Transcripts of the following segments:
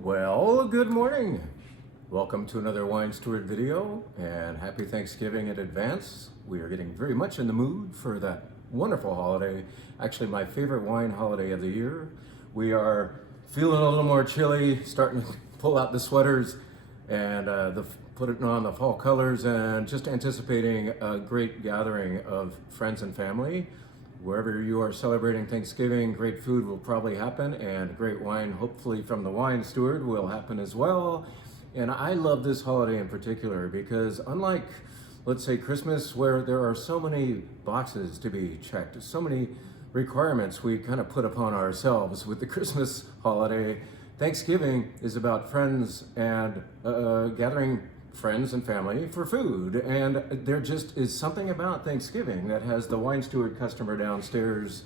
Well, good morning. Welcome to another Wine Steward video and happy Thanksgiving in advance. We are getting very much in the mood for that wonderful holiday. Actually, my favorite wine holiday of the year. We are feeling a little more chilly, starting to pull out the sweaters and putting on the fall colors and just anticipating a great gathering of friends and family. Wherever you are celebrating Thanksgiving, great food will probably happen and great wine, hopefully from the Wine Steward, will happen as well. And I love this holiday in particular because unlike, let's say, Christmas, where there are so many boxes to be checked, so many requirements we kind of put upon ourselves with the Christmas holiday, Thanksgiving is about friends and gathering friends and family for food. And there just is something about Thanksgiving that has the Wine Steward customer downstairs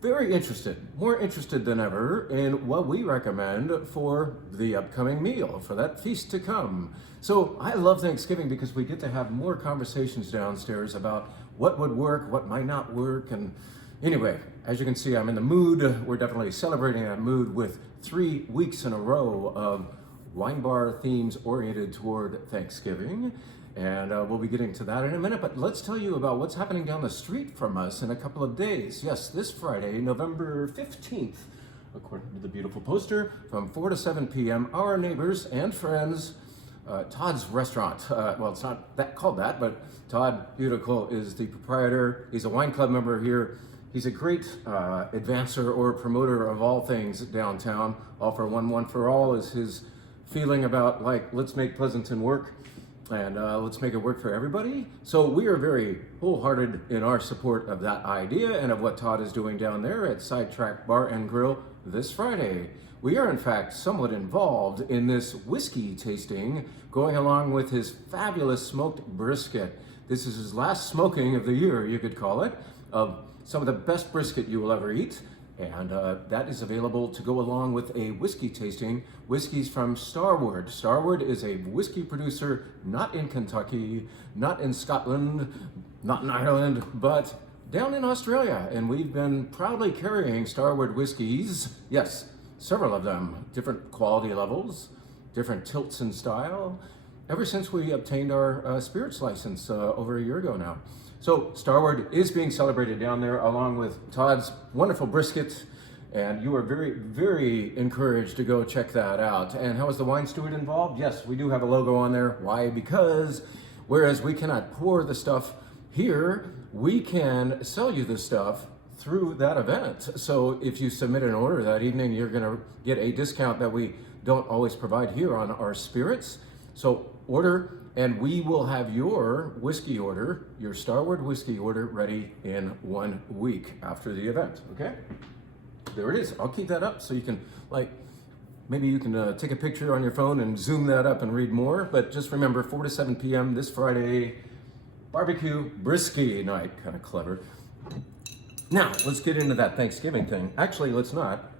very interested, more interested than ever in what we recommend for the upcoming meal, for that feast to come. So I love Thanksgiving because we get to have more conversations downstairs about what would work, what might not work. And anyway, as you can see, I'm in the mood. We're definitely celebrating that mood with 3 weeks in a row of WineBar themes oriented toward Thanksgiving. And we'll be getting to that in a minute, but let's tell you about what's happening down the street from us in a couple of days. Yes, this Friday, November 15th, according to the beautiful poster, from 4 to 7 p.m., our neighbors and friends, Todd's Restaurant. Well, it's not called that, but Todd Beautiful is the proprietor. He's a wine club member here. He's a great advancer or promoter of all things downtown. All for one, one for all is his feeling about, like, let's make Pleasanton work and let's make it work for everybody. So we are very wholehearted in our support of that idea and of what Todd is doing down there at Sidetrack Bar and Grill this Friday. We are in fact somewhat involved in this whiskey tasting going along with his fabulous smoked brisket. This is his last smoking of the year, you could call it, of some of the best brisket you will ever eat. And that is available to go along with a whiskey tasting. Whiskies from Starward. Starward is a whiskey producer not in Kentucky, not in Scotland, not in Ireland, but down in Australia. And we've been proudly carrying Starward whiskeys, yes, several of them, different quality levels, different tilts in style, ever since we obtained our spirits license over a year ago now. So Starward is being celebrated down there along with Todd's wonderful brisket, and you are very, very encouraged to go check that out. And how is the Wine Steward involved? Yes, we do have a logo on there. Why? Because whereas we cannot pour the stuff here, we can sell you the stuff through that event. So if you submit an order that evening, you're gonna get a discount that we don't always provide here on our spirits. So order, and we will have your whiskey order, your Starward whiskey order, ready in 1 week after the event, okay? There it is. I'll keep that up so you can, like, maybe you can take a picture on your phone and zoom that up and read more. But just remember, 4 to 7 p.m. this Friday, barbecue brisket night. Kind of clever. Now, let's get into that Thanksgiving thing. Actually, let's not.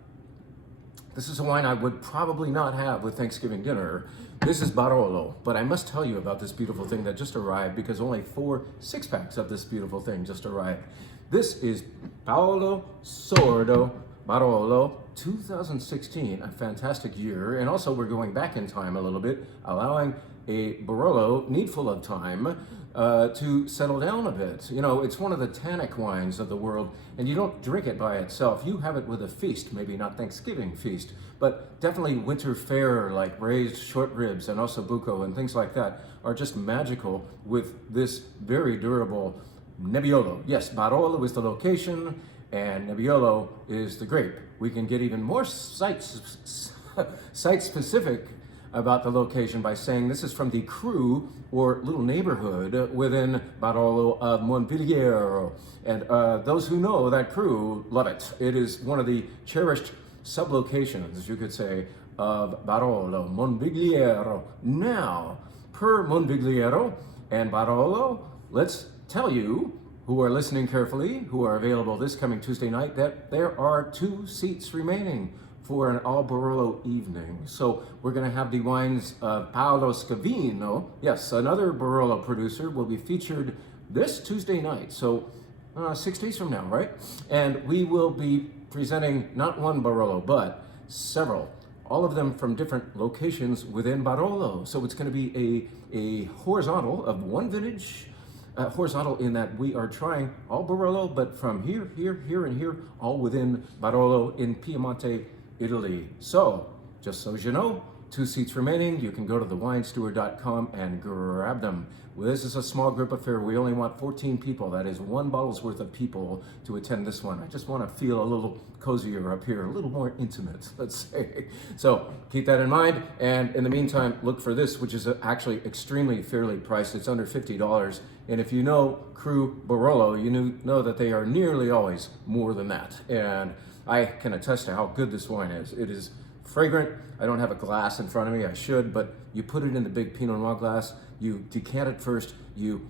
This is a wine I would probably not have with Thanksgiving dinner. This is Barolo, but I must tell you about this beautiful thing that just arrived because only 4 6-packs of this beautiful thing just arrived. This is Paolo Sordo Barolo 2016, a fantastic year. And also we're going back in time a little bit, allowing a Barolo needful of time to settle down a bit. You know, it's one of the tannic wines of the world, and you don't drink it by itself. You have it with a feast, maybe not Thanksgiving feast, but definitely winter fare like braised short ribs and also buco and things like that are just magical with this very durable Nebbiolo. Yes, Barolo is the location, and Nebbiolo is the grape. We can get even more site-specific about the location by saying this is from the Cru, or little neighborhood within Barolo of Monvigliero. And those who know that Cru love it. It is one of the cherished sublocations, you could say, of Barolo, Monvigliero. Now, per Monvigliero and Barolo, let's tell you, who are listening carefully, who are available this coming Tuesday night, that there are 2 seats remaining for an all Barolo evening. So we're gonna have the wines of Paolo Scavino. Yes, another Barolo producer will be featured this Tuesday night. So 6 days from now, right? And we will be presenting not one Barolo, but several all of them from different locations within Barolo. So it's going to be a horizontal of one vintage, horizontal in that we are trying all Barolo, but from here, and here, all within Barolo in Piemonte, Italy. So, just so you know, 2 seats remaining. You can go to thewinesteward.com and grab them. Well, this is a small group affair. We only want 14 people. That is 1 bottle's worth of people to attend this one. I just want to feel a little cozier up here, a little more intimate, let's say. So keep that in mind. And in the meantime, look for this, which is actually extremely fairly priced. It's under $50. And if you know Cru Barolo, you know that they are nearly always more than that. And I can attest to how good this wine is. It is fragrant. I don't have a glass in front of me. I should, but you put it in the big Pinot Noir glass. You decant it first. You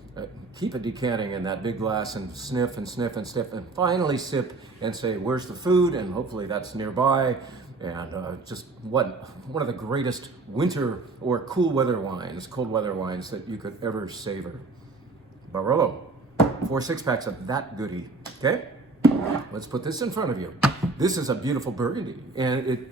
keep it decanting in that big glass and sniff and sniff and sniff and finally sip and say, where's the food? And hopefully that's nearby. And just one of the greatest winter or cool weather wines, cold weather wines that you could ever savor. Barolo, 4 6-packs of that goodie. Okay, let's put this in front of you. This is a beautiful Burgundy, and it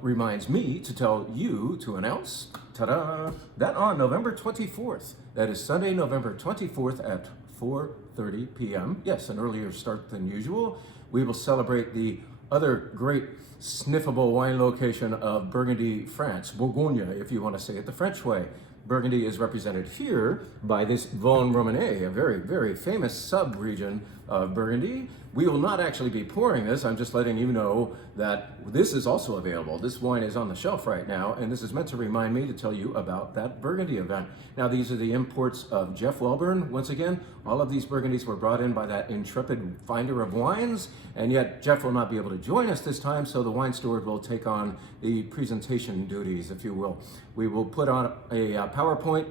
reminds me to tell you to announce, ta-da, that on November 24th, that is Sunday, November 24th at 4:30 p.m., yes, an earlier start than usual, we will celebrate the other great sniffable wine location of Burgundy, France, Bourgogne, if you want to say it the French way. Burgundy is represented here by this Vin Romanée, a very, very famous sub-region of Burgundy. We will not actually be pouring this. I'm just letting you know that this is also available. This wine is on the shelf right now, and this is meant to remind me to tell you about that Burgundy event. Now, these are the imports of Jeff Welburn. Once again, all of these Burgundies were brought in by that intrepid finder of wines, and yet Jeff will not be able to join us this time, so the wine steward will take on the presentation duties, if you will. We will put on a PowerPoint.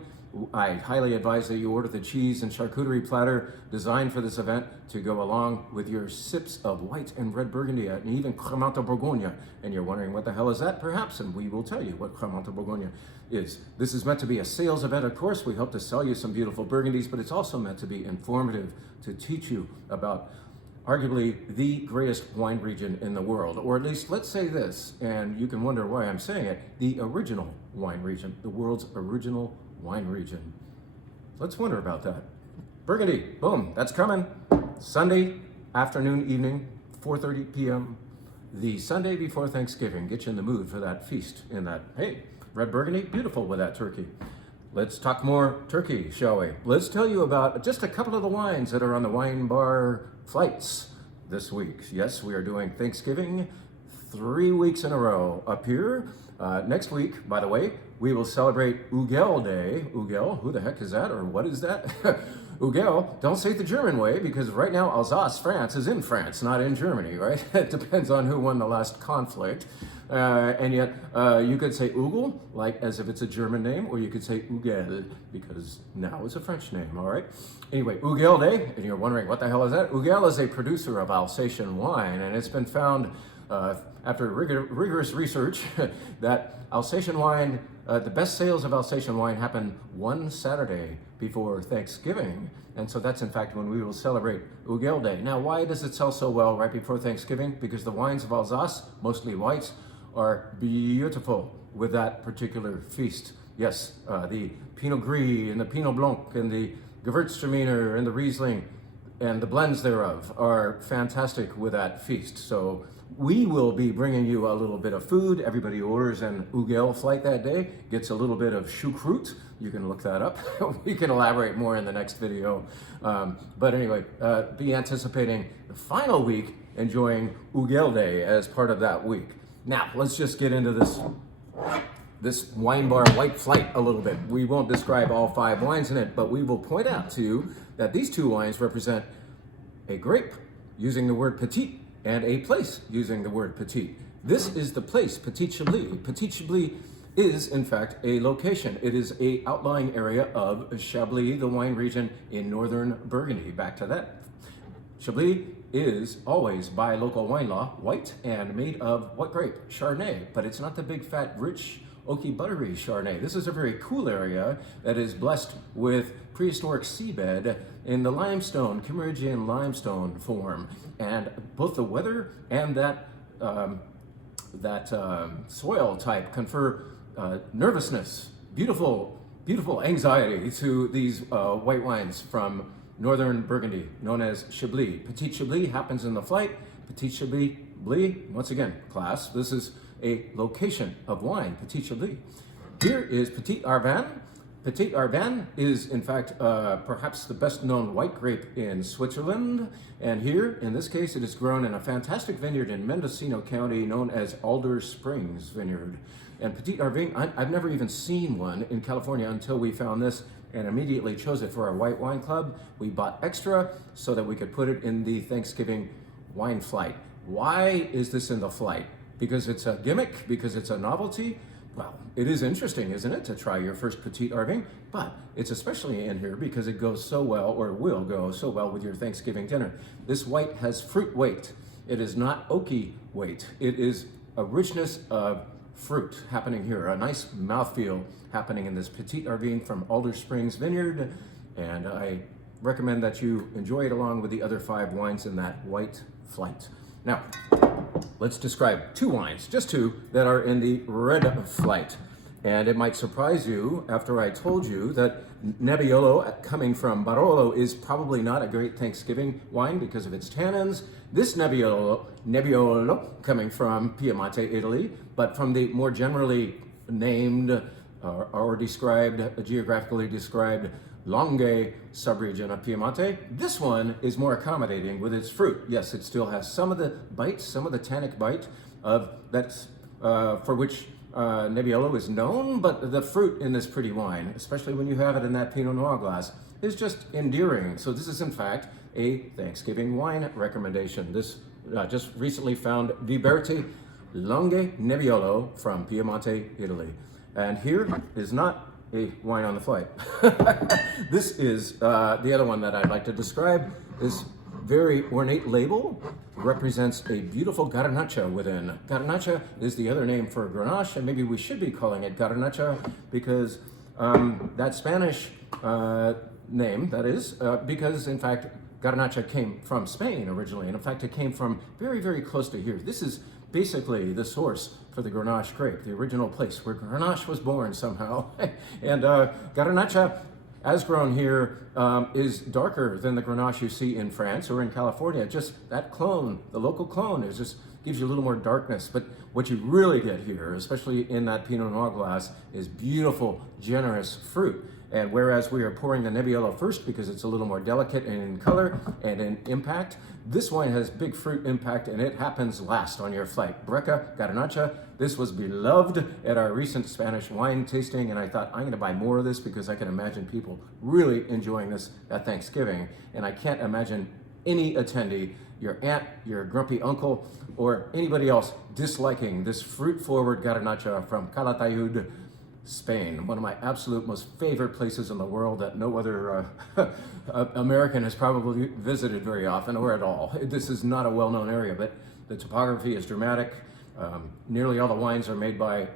I highly advise that you order the cheese and charcuterie platter designed for this event to go along with your sips of white and red Burgundy and even Cremant Bourgogne. And you're wondering what the hell is that, perhaps? And we will tell you what Cremant Bourgogne is. This is meant to be a sales event, of course. We hope to sell you some beautiful Burgundies, but it's also meant to be informative, to teach you about arguably the greatest wine region in the world, or at least let's say this, and you can wonder why I'm saying it, the original wine region, the world's original wine region. Let's wonder about that. Burgundy, boom, that's coming. Sunday afternoon, evening, 4:30 p.m. The Sunday before Thanksgiving. Get you in the mood for that feast in that, hey, red Burgundy, beautiful with that turkey. Let's talk more turkey, shall we? Let's tell you about just a couple of the wines that are on the WineBar flights this week. Yes, we are doing Thanksgiving 3 weeks in a row up here. Next week, by the way, we will celebrate Ugel Day. Ugel, who the heck is that, or what is that? Ugel, don't say it the German way, because right now Alsace, France, is in France, not in Germany, right? It depends on who won the last conflict. And yet, you could say Ugel, like as if it's a German name, or you could say Ugel, because now it's a French name, all right? Anyway, Ugel Day, and you're wondering, what the hell is that? Ugel is a producer of Alsatian wine, and it's been found after rigorous research that Alsatian wine, the best sales of Alsatian wine happen one Saturday before Thanksgiving. And so that's in fact when we will celebrate Ugel Day. Now, why does it sell so well right before Thanksgiving? Because the wines of Alsace, mostly whites, are beautiful with that particular feast. Yes, the Pinot Gris and the Pinot Blanc and the Gewürztraminer and the Riesling and the blends thereof are fantastic with that feast. So we will be bringing you a little bit of food. Everybody who orders an Ugel flight that day gets a little bit of choucroute. You can look that up. We can elaborate more in the next video. But anyway, be anticipating the final week enjoying Ugel Day as part of that week. Now, let's just get into this WineBar white flight a little bit. We won't describe all 5 wines in it, but we will point out to you that these 2 wines represent a grape using the word petit and a place using the word petit. This is the place, Petit Chablis. Petit Chablis is, in fact, a location. It is a outlying area of Chablis, the wine region in northern Burgundy. Back to that. Chablis is always, by local wine law, white and made of what grape? Chardonnay. But it's not the big, fat, rich, oaky, buttery Chardonnay. This is a very cool area that is blessed with prehistoric seabed in the limestone, Kimmeridgian limestone form. And both the weather and that soil type, confer nervousness, beautiful anxiety to these white wines from northern Burgundy, known as Chablis. Petit Chablis happens in the flight. Petit Chablis, once again, class, this is a location of wine, Petit Chablis. Here is Petit Arban. Petit Arban is, in fact, perhaps the best known white grape in Switzerland. And here, in this case, it is grown in a fantastic vineyard in Mendocino County known as Alder Springs Vineyard. And Petit Arban, I've never even seen one in California until we found this and immediately chose it for our white wine club. We bought extra so that we could put it in the Thanksgiving wine flight. Why is this in the flight? Because it's a gimmick? Because it's a novelty? Well, it is interesting, isn't it, to try your first Petit Arban, but it's especially in here because it goes so well, or will go so well with your Thanksgiving dinner. This white has fruit weight. It is not oaky weight. It is a richness of fruit happening here, a nice mouthfeel happening in this Petit Arban from Alder Springs Vineyard, and I recommend that you enjoy it along with the other 5 wines in that white flight. Now, let's describe 2 wines, just 2, that are in the red flight. And it might surprise you after I told you that Nebbiolo, coming from Barolo, is probably not a great Thanksgiving wine because of its tannins. This Nebbiolo, coming from Piemonte, Italy, but from the more generally named or described, geographically described, Langhe subregion of Piemonte. This one is more accommodating with its fruit. Yes, it still has some of the bite, some of the tannic bite of that's for which Nebbiolo is known, but the fruit in this pretty wine, especially when you have it in that Pinot Noir glass, is just endearing. So this is in fact a Thanksgiving wine recommendation. This just recently found Viberti Langhe Nebbiolo from Piemonte, Italy. And here is not a wine on the flight. This is the other one that I'd like to describe. This very ornate label represents a beautiful Garnacha within. Garnacha is the other name for Grenache, and maybe we should be calling it Garnacha because that Spanish name, that is, because in fact Garnacha came from Spain originally, and in fact it came from very close to here. This is basically the source for the Grenache grape, the original place where Grenache was born somehow. And Garnacha, as grown here, is darker than the Grenache you see in France or in California. Just that clone, the local clone, is just gives you a little more darkness. But what you really get here, especially in that Pinot Noir glass, is beautiful, generous fruit. And whereas we are pouring the Nebbiolo first because it's a little more delicate in color and in impact, this wine has big fruit impact and it happens last on your flight. Breca Garnacha, this was beloved at our recent Spanish wine tasting, and I thought I'm gonna buy more of this because I can imagine people really enjoying this at Thanksgiving. And I can't imagine any attendee, your aunt, your grumpy uncle, or anybody else disliking this fruit-forward Garnacha from Calatayud, Spain, one of my absolute most favorite places in the world that no other American has probably visited very often or at all. This is not a well-known area, but the topography is dramatic. Nearly all the wines are made by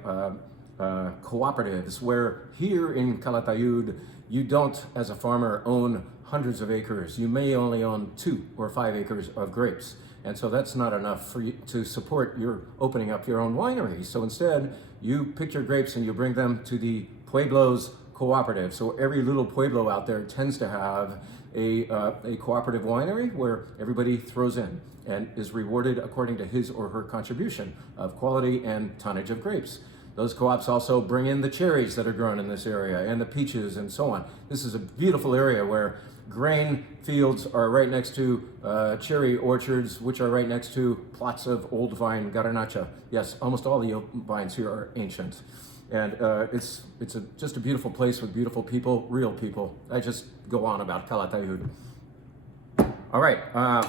cooperatives, where here in Calatayud, you don't, as a farmer, own hundreds of acres. You may only own 2 or 5 acres of grapes. And so that's not enough for you to support your opening up your own winery. So instead, you pick your grapes and you bring them to the Pueblos cooperative. So every little pueblo out there tends to have a cooperative winery where everybody throws in and is rewarded according to his or her contribution of quality and tonnage of grapes. Those co-ops also bring in the cherries that are grown in this area and the peaches and so on. This is a beautiful area where grain fields are right next to cherry orchards, which are right next to plots of old vine Garnacha. Yes, almost all the vines here are ancient. And it's just a beautiful place with beautiful people, real people. I just go on about Calatayud. All right,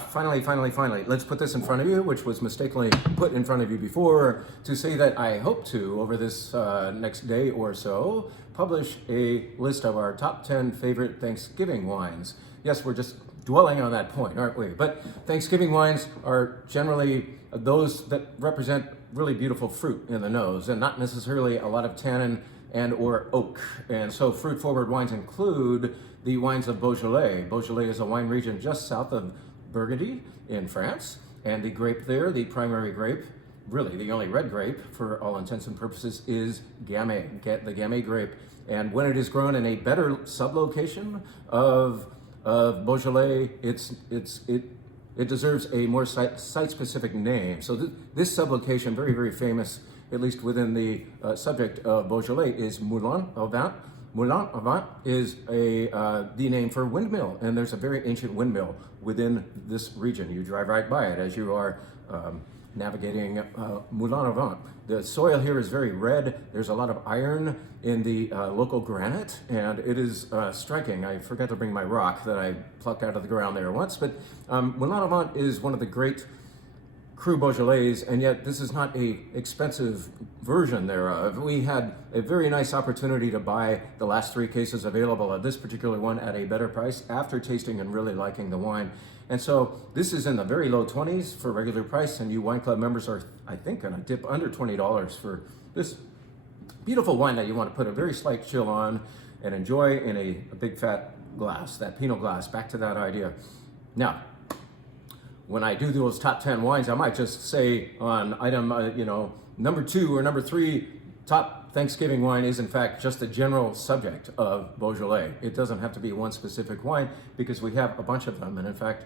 finally, let's put this in front of you, which was mistakenly put in front of you before, to say that I hope to, over this next day or so, publish a list of our top 10 favorite Thanksgiving wines. Yes, we're just dwelling on that point, aren't we? But Thanksgiving wines are generally those that represent really beautiful fruit in the nose and not necessarily a lot of tannin and or oak. And so fruit-forward wines include the wines of Beaujolais. Beaujolais is a wine region just south of Burgundy in France. And the grape there, the primary grape, really the only red grape for all intents and purposes is Gamay, the Gamay grape. And when it is grown in a better sublocation of Beaujolais, it deserves a more site-specific name. So this sublocation, very, very famous, at least within the subject of Beaujolais, is Moulin au Vent. Moulin au Vent is the name for windmill, and there's a very ancient windmill within this region. You drive right by it as you are navigating Moulin au Vent. The soil here is very red. There's a lot of iron in the local granite, and it is striking. I forgot to bring my rock that I plucked out of the ground there once, but Moulin au Vent is one of the great Cru Beaujolais, and yet this is not a expensive version thereof. We had a very nice opportunity to buy the last 3 cases available of this particular one at a better price after tasting and really liking the wine. And so this is in the very low 20s for regular price, and you wine club members are, I think, gonna dip under $20 for this beautiful wine that you want to put a very slight chill on and enjoy in a big fat glass, that Pinot glass. Back to that idea. Now, when I do those top 10 wines, I might just say on item, number 2 or number 3 top Thanksgiving wine is in fact just a general subject of Beaujolais. It doesn't have to be one specific wine because we have a bunch of them. And in fact,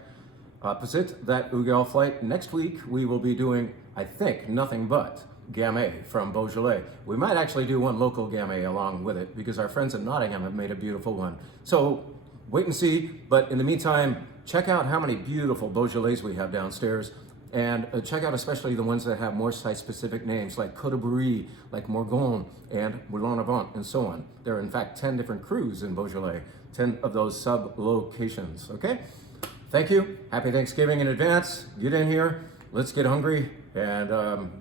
opposite that Hugel flight, next week we will be doing, I think, nothing but Gamay from Beaujolais. We might actually do one local Gamay along with it because our friends in Nottingham have made a beautiful one. So wait and see, but in the meantime, check out how many beautiful Beaujolais we have downstairs, and check out especially the ones that have more site-specific names like Côte de Brie, like Morgon, and Moulin au Vent, and so on. There are in fact 10 different crus in Beaujolais, 10 of those sub-locations, okay? Thank you, happy Thanksgiving in advance. Get in here, let's get hungry, and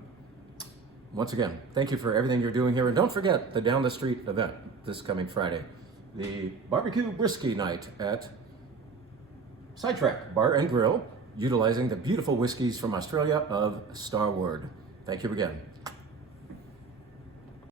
once again, thank you for everything you're doing here, and don't forget the Down the Street event this coming Friday, the barbecue brisky night at Sidetrack Bar and Grill, utilizing the beautiful whiskeys from Australia of Starward. Thank you again.